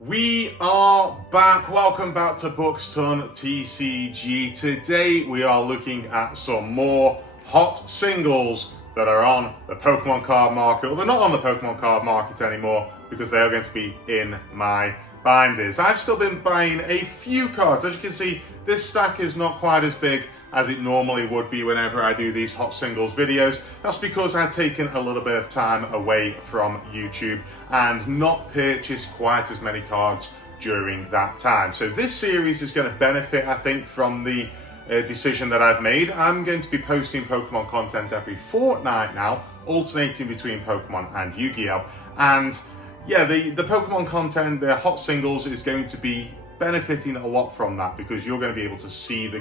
We are back. Welcome back to Buxton TCG. Today we are looking at some more hot singles that are on the Pokemon card market. Well, they're not on the Pokemon card market anymore because they are going to be in my binders. I've still been buying a few cards. As you can see, this stack is not quite as big as it normally would be whenever I do these hot singles videos. That's because I've taken a little bit of time away from YouTube and not purchased quite as many cards during that time. So this series is going to benefit, I think, from the decision that I've made. I'm going to be posting Pokemon content every fortnight now, alternating between Pokemon and Yu-Gi-Oh! And yeah, the Pokemon content, the hot singles, is going to be benefiting a lot from that because you're going to be able to see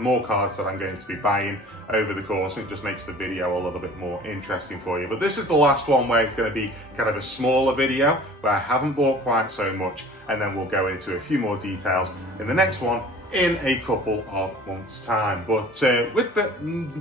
more cards that I'm going to be buying over the course. It just makes the video a little bit more interesting for you. But this is the last one where it's going to be kind of a smaller video where I haven't bought quite so much, and then we'll go into a few more details in the next one in a couple of months' time. But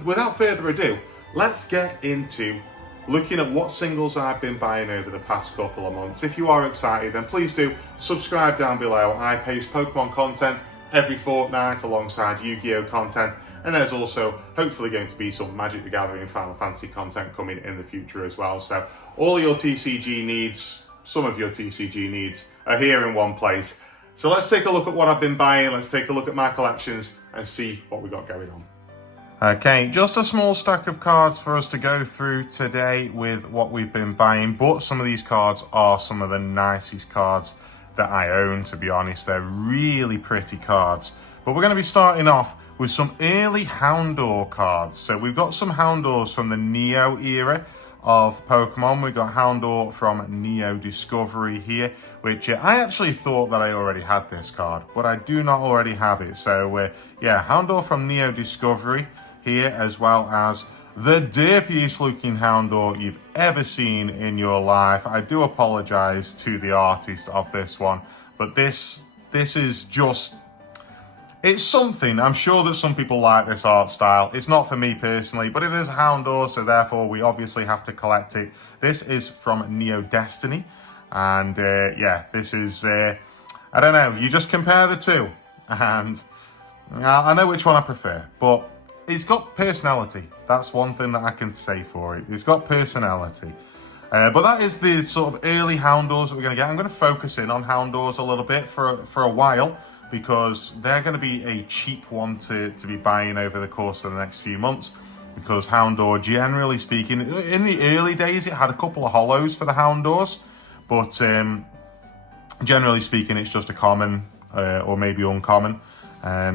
without further ado, let's get into looking at what singles I've been buying over the past couple of months. If you are excited, then please do subscribe down below. I post Pokemon content every fortnight alongside Yu-Gi-Oh! Content, and there's also hopefully going to be some Magic the Gathering Final Fantasy content coming in the future as well. So all your TCG needs, some of your TCG needs, are here in one place. So let's take a look at what I've been buying, let's take a look at my collections and see what we got going on. Okay, just a small stack of cards for us to go through today with what we've been buying, but some of these cards are some of the nicest cards that I own, to be honest. They're really pretty cards. But we're going to be starting off with some early Houndour cards. So we've got some Houndours from the Neo era of Pokemon. We've got Houndour from Neo Discovery here, which I actually thought that I already had this card, but I do not already have it. So yeah, Houndour from Neo Discovery here, as well as the derpiest looking Houndour you've ever seen in your life. I do apologize to the artist of this one, but this is just, it's something. I'm sure that some people like this art style. It's not for me personally, but it is a Houndour, so therefore we obviously have to collect it. This is from Neo Destiny, and yeah, this is, I don't know, you just compare the two, and I know which one I prefer, but it's got personality. That's one thing that I can say for it. It's got personality. But that is the sort of early Houndours that we're going to get. I'm going to focus in on Houndours a little bit for a while because they're going to be a cheap one to be buying over the course of the next few months. Because Houndour, generally speaking, in the early days, it had a couple of holos for the Houndours. But generally speaking, it's just a common or maybe uncommon.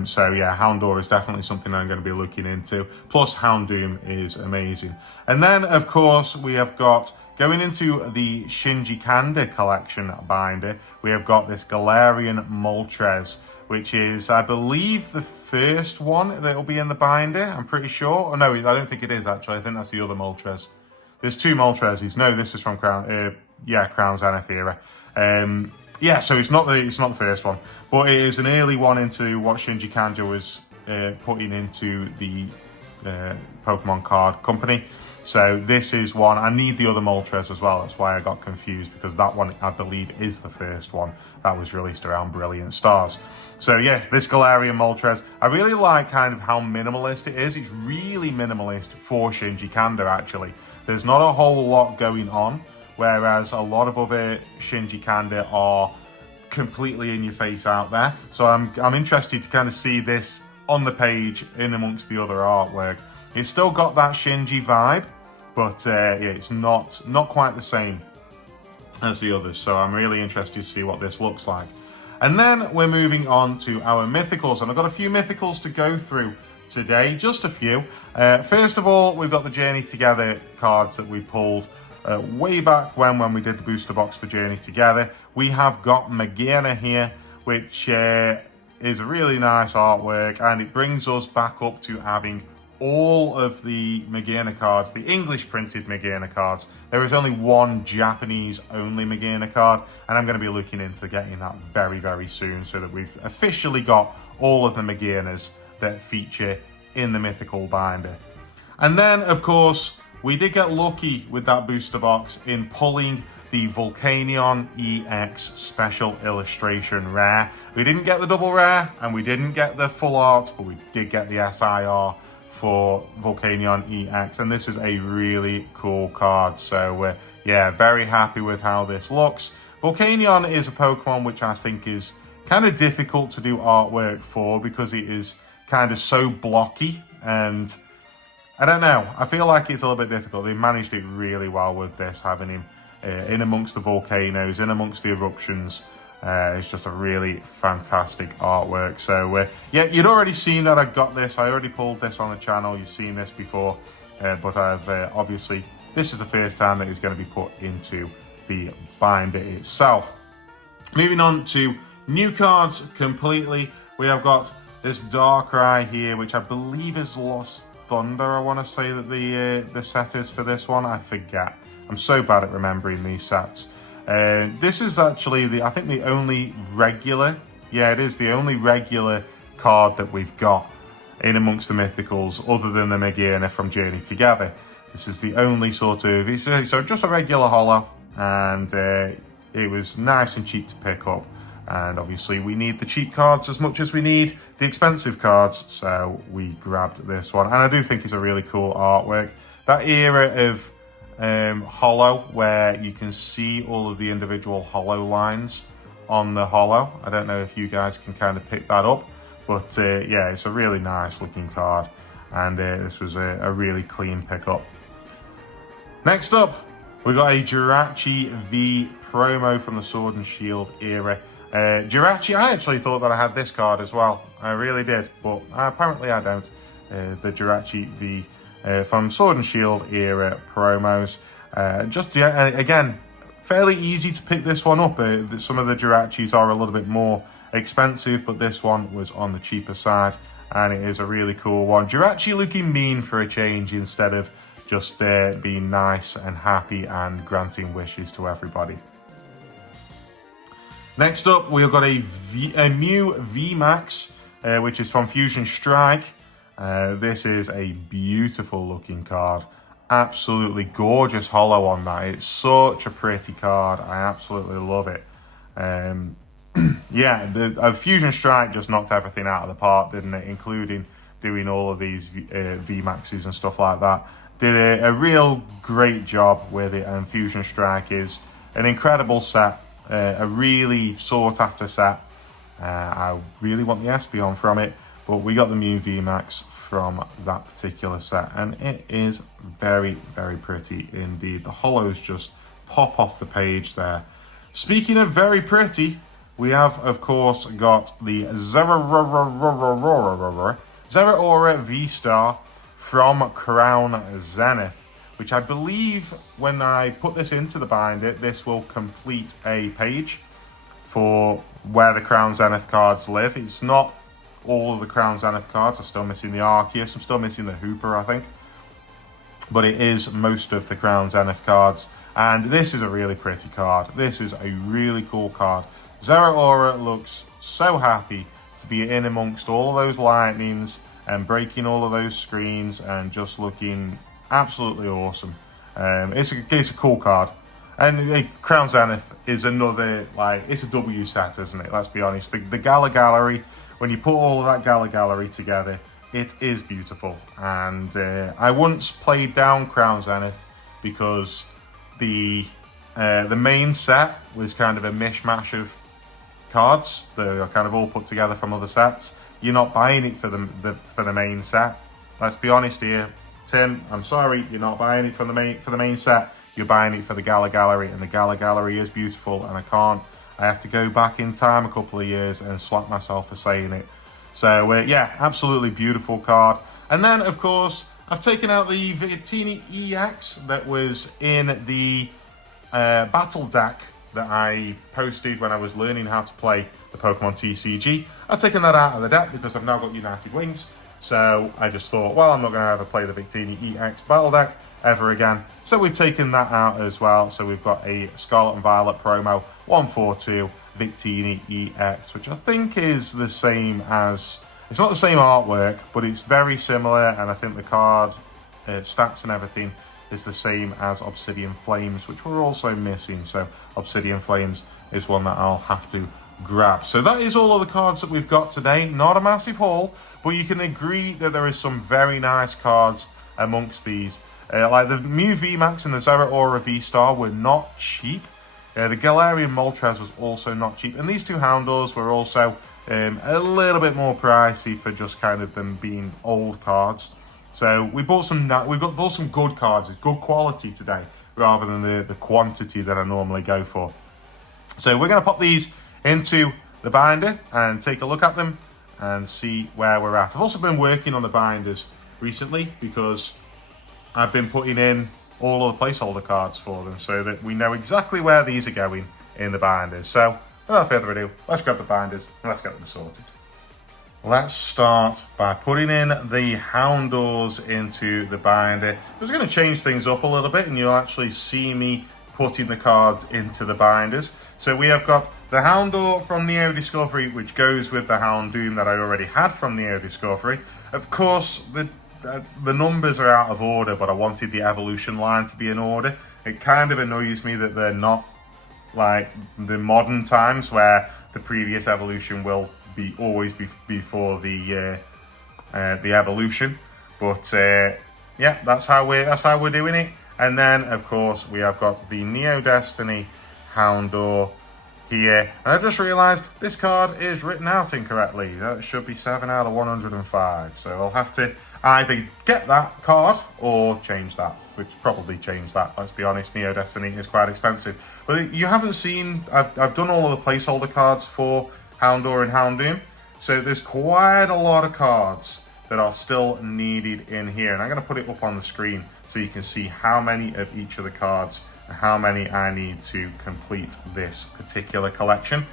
So yeah, Houndour is definitely something I'm going to be looking into. Plus Houndoom is amazing. And then, of course, we have got, going into the Shinji Kanda collection binder, we have got this Galarian Moltres, which is, I believe, the first one that will be in the binder, I'm pretty sure. Oh, no, I don't think it is, actually. I think that's the other Moltres. There's two Moltreses. No, this is from Crown Zenith era. Yeah, so it's not the first one, but it is an early one into what Shinji Kanda was putting into the Pokemon card company. So this is one. I need the other Moltres as well. That's why I got confused, because that one, I believe, is the first one that was released around Brilliant Stars. So yeah, this Galarian Moltres, I really like kind of how minimalist it is. It's really minimalist for Shinji Kanda, actually. There's not a whole lot going on, whereas a lot of other Shinji Kanda are completely in your face out there. So I'm interested to kind of see this on the page in amongst the other artwork. It's still got that Shinji vibe, but yeah, it's not quite the same as the others. So I'm really interested to see what this looks like. And then we're moving on to our mythicals, and I've got a few mythicals to go through today, just a few. First of all, we've got the Journey Together cards that we pulled way back when we did the booster box for Journey Together. We have got Magearna here, which is a really nice artwork, and it brings us back up to having all of the Magearna cards, the English printed Magearna cards. There is only one Japanese only Magearna card, and I'm going to be looking into getting that very, very soon, so that we've officially got all of the Magearnas that feature in the mythical binder. And then, of course, we did get lucky with that booster box in pulling the Volcanion EX Special Illustration Rare. We didn't get the double rare, and we didn't get the full art, but we did get the SIR for Volcanion EX, and this is a really cool card. So yeah, very happy with how this looks. Volcanion is a Pokemon which I think is kind of difficult to do artwork for because it is kind of so blocky, and I don't know, I feel like it's a little bit difficult. They managed it really well with this, having him in amongst the volcanoes, in amongst the eruptions. It's just a really fantastic artwork. So yeah, you'd already seen that I got this. I already pulled this on the channel. You've seen this before, but I've obviously, this is the first time that it's going to be put into the binder itself. Moving on to new cards completely, we have got this Darkrai here, which I believe is Lost Thunder. I want to say that the set is for this one. I forget. I'm so bad at remembering these sets. This is actually I think the only regular, yeah, it is the only regular card that we've got in amongst the mythicals, other than the Magearna from Journey Together. This is the only sort of, so just a regular holo, and it was nice and cheap to pick up. And obviously we need the cheap cards as much as we need the expensive cards, so we grabbed this one. And I do think it's a really cool artwork. That era of holo where you can see all of the individual holo lines on the holo. I don't know if you guys can kind of pick that up, but yeah, it's a really nice looking card, and this was a really clean pickup. Next up, we got a Jirachi V promo from the Sword and Shield era. Jirachi, I actually thought that I had this card as well. I really did, but apparently I don't. The Jirachi V from Sword and Shield era promos. Again, fairly easy to pick this one up. Some of the Jirachis are a little bit more expensive, but this one was on the cheaper side, and it is a really cool one. Jirachi looking mean for a change instead of just being nice and happy and granting wishes to everybody. Next up, we've got a new VMAX, which is from Fusion Strike. This is a beautiful looking card. Absolutely gorgeous holo on that. It's such a pretty card. I absolutely love it. Yeah, the Fusion Strike just knocked everything out of the park, didn't it? Including doing all of these VMAXs and stuff like that. Did a real great job with it, and Fusion Strike is an incredible set. A really sought after set. I really want the Espeon from it, but we got the Mew VMAX from that particular set, and it is very, very pretty indeed. The holos just pop off the page there. Speaking of very pretty, we have, of course, got the Zeraora V-Star from Crown Zenith, which I believe when I put this into the binder, this will complete a page for where the Crown Zenith cards live. It's not all of the Crown Zenith cards. I'm still missing the Arceus. I'm still missing the Hooper, I think. But it is most of the Crown Zenith cards. And this is a really pretty card. This is a really cool card. Zeraora looks so happy to be in amongst all of those lightnings and breaking all of those screens and just looking absolutely awesome. It's a cool card, and Crown Zenith is another, like, it's a W set, isn't it? Let's be honest. The Gala Gallery, when you put all of that Gala Gallery together, it is beautiful. And I once played down Crown Zenith because the main set was kind of a mishmash of cards that are kind of all put together from other sets. You're not buying it for the main set. Let's be honest here. Tim, I'm sorry, you're not buying it for the main set. You're buying it for the Gala Gallery, and the Gala Gallery is beautiful, and I have to go back in time a couple of years and slap myself for saying it. So yeah, absolutely beautiful card. And then, of course, I've taken out the Victini EX that was in the battle deck that I posted when I was learning how to play the Pokemon TCG. I've taken that out of the deck because I've now got United Wings. So I just thought, well, I'm not going to ever play the Victini EX battle deck ever again. So we've taken that out as well. So we've got a Scarlet and Violet promo 142 Victini EX, which I think is the same as, it's not the same artwork, but it's very similar. And I think the card stats and everything is the same as Obsidian Flames, which we're also missing. So Obsidian Flames is one that I'll have to grab. So that is all of the cards that we've got today. Not a massive haul, but you can agree that there is some very nice cards amongst these. Like the Mew VMAX and the Zeraora V-Star were not cheap. The Galarian Moltres was also not cheap. And these two Houndours were also a little bit more pricey for just kind of them being old cards. So we bought bought some good cards, good quality today, rather than the quantity that I normally go for. So we're going to pop these into the binder and take a look at them and see where we're at. I've also been working on the binders recently because I've been putting in all of the placeholder cards for them so that we know exactly where these are going in the binders. So without further ado, let's grab the binders and let's get them sorted. Let's start by putting in the Houndours into the binder. I'm just going to change things up a little bit and you'll actually see me putting the cards into the binders. So we have got the Houndour from Neo Discovery, which goes with the Houndoom that I already had from Neo Discovery. Of course, the numbers are out of order, but I wanted the evolution line to be in order. It kind of annoys me that they're not like the modern times where the previous evolution will always be before the evolution. But yeah, that's how we're doing it. And then of course we have got the Neo Destiny Houndour here. And I just realized this card is written out incorrectly. That should be 7 out of 105. So I'll have to either get that card or change that, which probably change that. Let's be honest, Neo Destiny is quite expensive. But you haven't seen, I've done all of the placeholder cards for Houndour and Houndoom. So there's quite a lot of cards that are still needed in here. And I'm going to put it up on the screen so you can see how many of each of the cards and how many I need to complete this particular collection.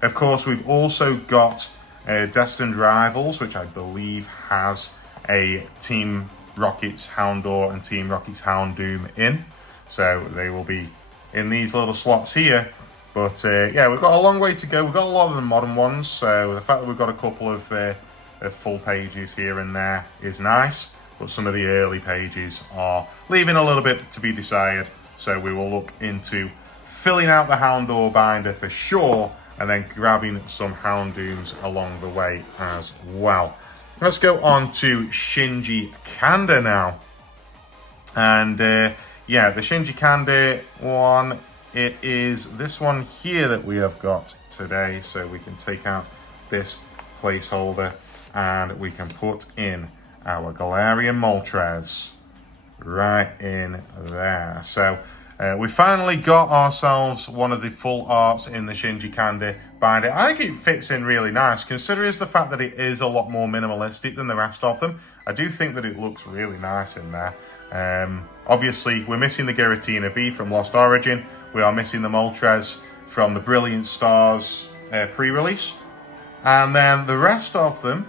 Of course, we've also got Destined Rivals, which I believe has a Team Rocket's Houndour and Team Rocket's Houndoom in. So they will be in these little slots here. But yeah, we've got a long way to go. We've got a lot of the modern ones. So the fact that we've got a couple of full pages here and there is nice. But some of the early pages are leaving a little bit to be desired. So we will look into filling out the Houndour binder for sure, and then grabbing some Houndooms along the way as well. Let's go on to Shinji Kanda now. And yeah, the Shinji Kanda one, it is this one here that we have got today. So we can take out this placeholder and we can put in our Galarian Moltres right in there. So we finally got ourselves one of the full arts in the Shinji Kanda binder. I think it fits in really nice, considering the fact that it is a lot more minimalistic than the rest of them. I do think that it looks really nice in there. Obviously, we're missing the Giratina V from Lost Origin. We are missing the Moltres from the Brilliant Stars pre-release. And then the rest of them,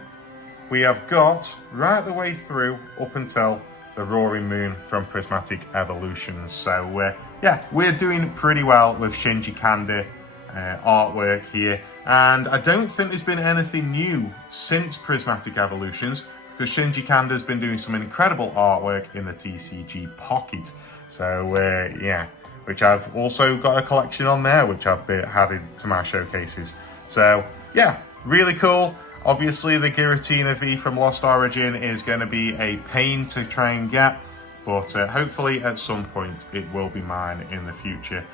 we have got right the way through up until the Roaring Moon from Prismatic Evolutions. So yeah, we're doing pretty well with Shinji Kanda artwork here. And I don't think there's been anything new since Prismatic Evolutions, because Shinji Kanda has been doing some incredible artwork in the TCG Pocket. So yeah, which I've also got a collection on there, which I've had into my showcases. So yeah, really cool. Obviously, the Giratina V from Lost Origin is going to be a pain to try and get, but hopefully at some point it will be mine in the future.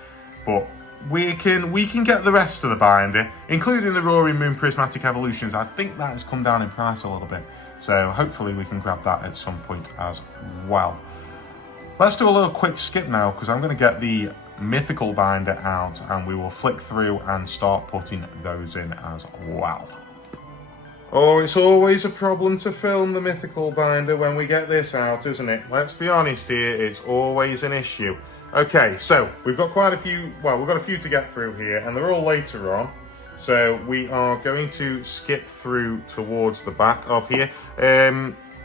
But we can get the rest of the binder, including the Roaring Moon Prismatic Evolutions. I think that has come down in price a little bit, so hopefully we can grab that at some point as well. Let's do a little quick skip now, because I'm going to get the mythical binder out and we will flick through and start putting those in as well. Oh, it's always a problem to film the mythical binder when we get this out, isn't it? Let's be honest here, it's always an issue. Okay, so we've got quite a few, well, we've got a few to get through here, and they're all later on. So we are going to skip through towards the back of here.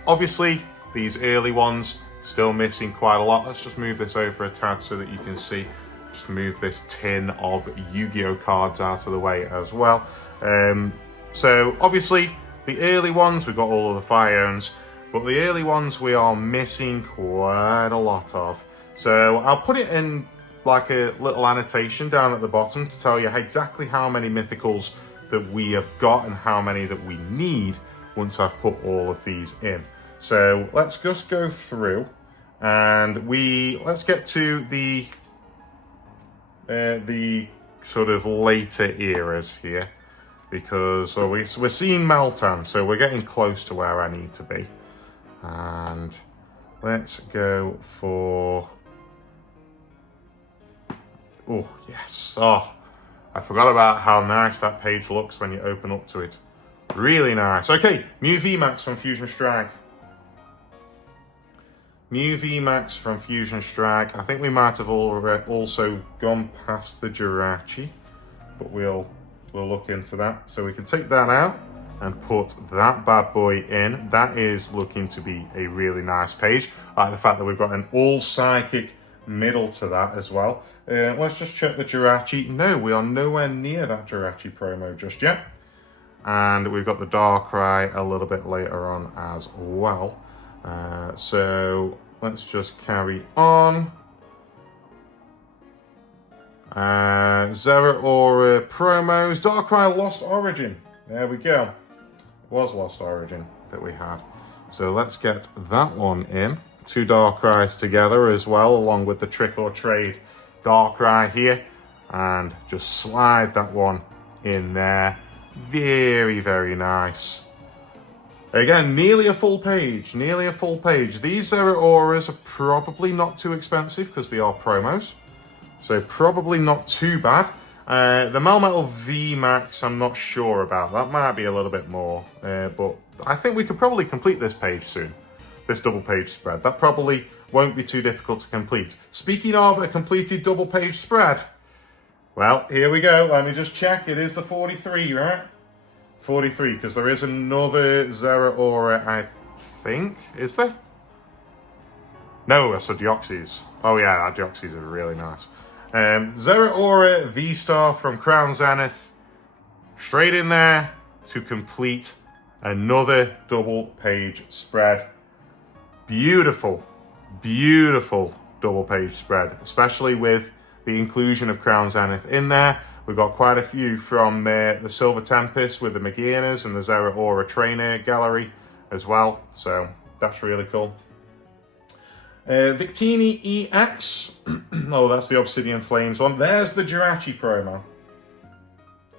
Obviously, these early ones, still missing quite a lot. Let's just move this over a tad so that you can see. Just move this tin of Yu-Gi-Oh cards out of the way as well. So obviously the early ones, we've got all of the Fire Owns, but the early ones we are missing quite a lot of. So I'll put it in like a little annotation down at the bottom to tell you exactly how many mythicals that we have got and how many that we need once I've put all of these in. So let's just go through and let's get to the sort of later eras here, because we're seeing Meltan, so we're getting close to where I need to be. And let's go for, oh yes, oh, I forgot about how nice that page looks when you open up to it. Really nice. Okay, Mew VMAX from Fusion Strike. Mew VMAX from Fusion Strike. I think we might have also gone past the Jirachi, but we'll look into that. So we can take that out and put that bad boy in. That is looking to be a really nice page. I like the fact that we've got an all psychic middle to that as well. Let's just check the Jirachi. No, we are nowhere near that Jirachi promo just yet. And we've got the Darkrai a little bit later on as well. So let's just carry on. Zeraora promos. Darkrai Lost Origin. There we go. It was Lost Origin that we had. So let's get that one in. 2 Darkrai's together as well, along with the Trick or Trade Darkrai here. And just slide that one in there. Very, very nice. Again, nearly a full page, nearly a full page. These Zeraoras are probably not too expensive because they are promos. So probably not too bad. The Melmetal VMAX, I'm not sure about. That might be a little bit more. But I think we could probably complete this page soon. This double page spread. That probably won't be too difficult to complete. Speaking of a completed double page spread, well, here we go. Let me just check. It is the 43, right? 43, because there is another Zeraora, I think. Is there? No, that's a Deoxys. Oh yeah, that Deoxys is really nice. Zeraora V-Star from Crown Zenith. Straight in there to complete another double page spread. Beautiful, beautiful double page spread, especially with the inclusion of Crown Zenith in there. We've got quite a few from the Silver Tempest with the Maginas and the Zeraora Trainer Gallery as well. So that's really cool. Victini EX. Oh, that's the Obsidian Flames one. There's the Jirachi promo.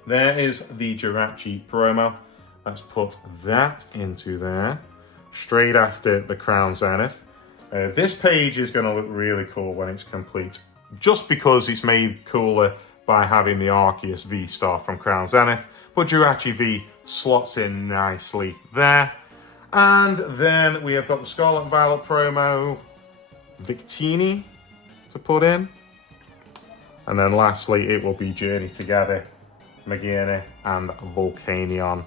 There is the Jirachi promo. Let's put that into there. Straight after the Crown Zenith. This page is going to look really cool when it's complete. Just because it's made cooler by having the Arceus V-Star from Crown Zenith. But Jirachi V slots in nicely there. And then we have got the Scarlet Violet promo. Victini to put in. And then lastly, it will be Journey Together, Magearna, and Volcanion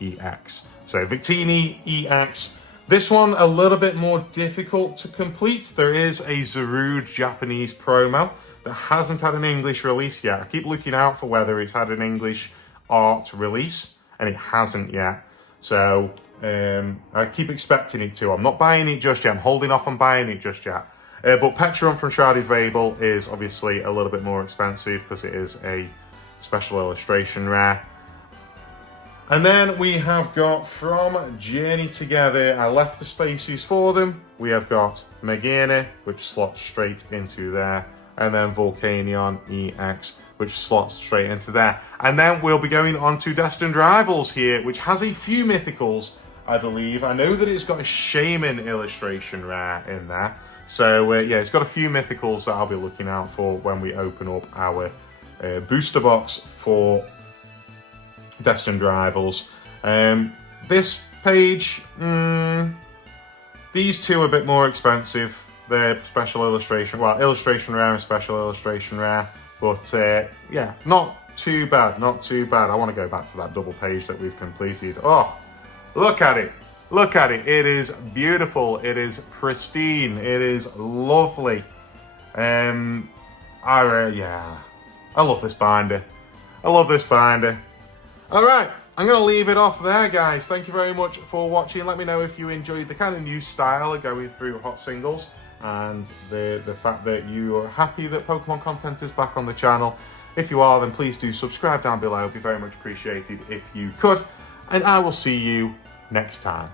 EX. So Victini EX. This one a little bit more difficult to complete. There is a Zarude Japanese promo that hasn't had an English release yet. I keep looking out for whether it's had an English art release, and it hasn't yet. So I keep expecting it to. I'm not buying it just yet. I'm holding off on buying it just yet. But Petron from Shrouded Fable is obviously a little bit more expensive because it is a special illustration rare. And then we have got from Journey Together, I left the spaces for them. We have got Magearna, which slots straight into there. And then Volcanion EX, which slots straight into there. And then we'll be going on to Destined Rivals here, which has a few mythicals, I believe. I know that it's got a Shaman illustration rare in there. So yeah, it's got a few mythicals that I'll be looking out for when we open up our booster box for Destined Rivals. This page, these two are a bit more expensive. They're special illustration, well, illustration rare and special illustration rare. But yeah, not too bad, not too bad. I want to go back to that double page that we've completed. Oh, look at it. Look at it. It is beautiful. It is pristine. It is lovely. Yeah, I love this binder. I love this binder. All right, I'm going to leave it off there, guys. Thank you very much for watching. Let me know if you enjoyed the kind of new style of going through hot singles. and the fact that you are happy that Pokemon content is back on the channel. If you are, then please do subscribe down below. It would be very much appreciated if you could. And I will see you next time.